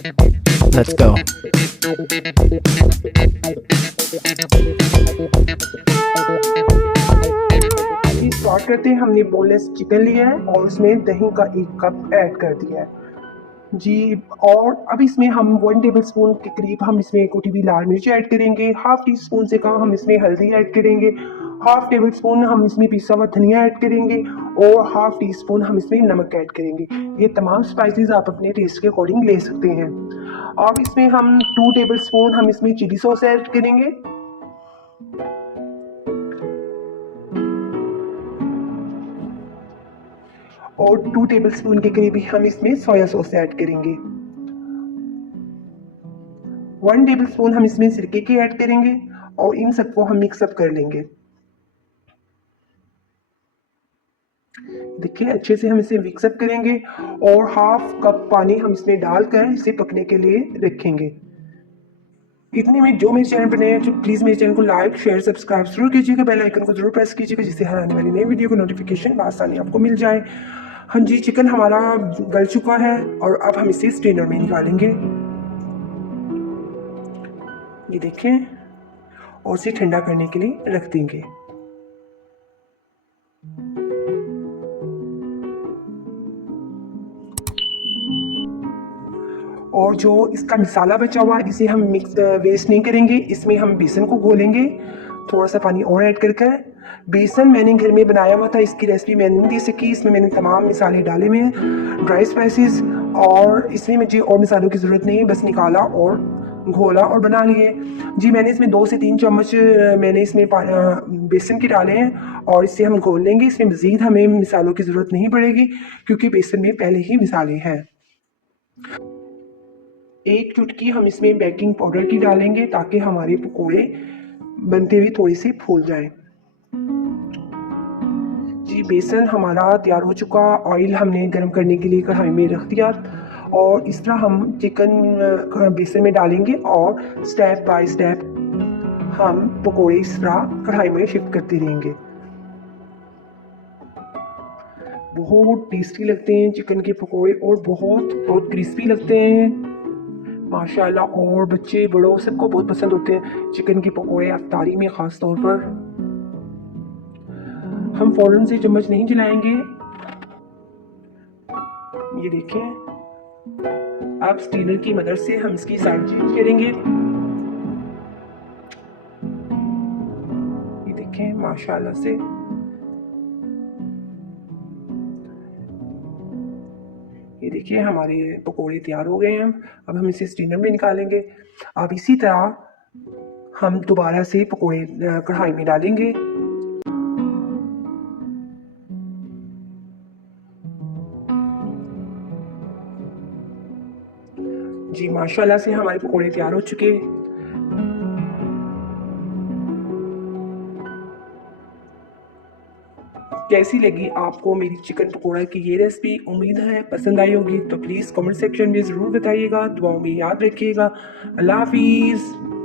Let's go. Start करते हैं। हमने बोनलेस चिकन लिया है और उसमें दही का 1 कप ऐड कर दिया है जी। और अब इसमें हम 1 टेबल स्पून के करीब हम इसमें कुटी हुई लाल मिर्च ऐड करेंगे। हाफ टी स्पून से कम हम इसमें हल्दी ऐड करेंगे। हाफ टेबल स्पून हम इसमें पिसा हुआ धनिया ऐड करेंगे और हाफ टी स्पून हम इसमें नमक ऐड करेंगे। ये तमाम स्पाइसेस आप अपने टेस्ट के अकॉर्डिंग ले सकते हैं। अब इसमें हम 2 टेबल स्पून हम इसमें चिली सॉस ऐड करेंगे और 2 टेबल स्पून के करीब हम इसमें सोया सॉस ऐड करेंगे। 1 टेबल स्पून हम इसमें सिरके के ऐड करेंगे और इन सबको हम मिक्सअप कर लेंगे। देखिए अच्छे से हम इसे मिक्सअप करेंगे और हाफ कप पानी हम इसमें डालकर इसे पकने के लिए रखेंगे। इतने में जो मेरे चैनल पर नए हैं तो प्लीज़ मेरे चैनल को लाइक शेयर सब्सक्राइब जरूर कीजिएगा। बेल आइकन को जरूर प्रेस कीजिएगा जिससे हर आने वाली नई वीडियो को नोटिफिकेशन आसानी आपको मिल जाए। हाँ जी, चिकन हमारा गल चुका है और अब हम इसे स्ट्रेनर में निकालेंगे। ये देखें और इसे ठंडा करने के लिए रख देंगे। और जो इसका मसाला बचा हुआ है इसे हम मिक्स वेस्ट नहीं करेंगे। इसमें हम बेसन को घोलेंगे, थोड़ा सा पानी और ऐड कर बेसन मैंने घर में बनाया हुआ था, इसकी रेसिपी मैंने नहीं दे सकी। इसमें मैंने तमाम मसाले डाले हुए हैं, ड्राई स्पाइसेस, और इसमें मुझे और मसालों की ज़रूरत नहीं, बस निकाला और घोला और बना लिए जी। मैंने इसमें 2 से 3 चम्मच मैंने इसमें बेसन के डाले हैं और इसे हम घोल लेंगे। इसमें मज़ीद हमें मसालों की ज़रूरत नहीं पड़ेगी क्योंकि बेसन में पहले ही मसाले हैं। 1 चुटकी हम इसमें बेकिंग पाउडर की डालेंगे ताकि हमारे पकोड़े बनते हुए थोड़ी सी फूल जाए जी। बेसन हमारा तैयार हो चुका। ऑयल हमने गर्म करने के लिए कढ़ाई में रख दिया और इस तरह हम चिकन बेसन में डालेंगे और स्टेप बाय स्टेप हम पकोड़े इस तरह कढ़ाई में शिफ्ट करते रहेंगे। बहुत टेस्टी लगते हैं चिकन के पकोड़े और बहुत क्रिस्पी लगते हैं माशाल्लाह, और बच्चे बड़ों सबको बहुत पसंद होते हैं चिकन के पकोड़े, अफ्तारी में ख़ास तौर पर। हम फौरन से चम्मच नहीं चलाएंगे। ये देखें, अब स्टीनर की मदद से हम इसकी साइड चेंज करेंगे। ये देखें माशाल्लाह से ये देखिए हमारे पकोड़े तैयार हो गए हैं। अब हम इसे स्टीनर में निकालेंगे। अब इसी तरह हम दोबारा से पकोड़े कढ़ाई में डालेंगे। जी माशाल्लाह से हमारे पकोड़े तैयार हो चुके। कैसी लगी आपको मेरी चिकन पकोड़ा की ये रेसिपी? उम्मीद है पसंद आई होगी, तो प्लीज़ कमेंट सेक्शन में ज़रूर बताइएगा। दुआओं में याद रखिएगा। अल्लाह हाफिज़।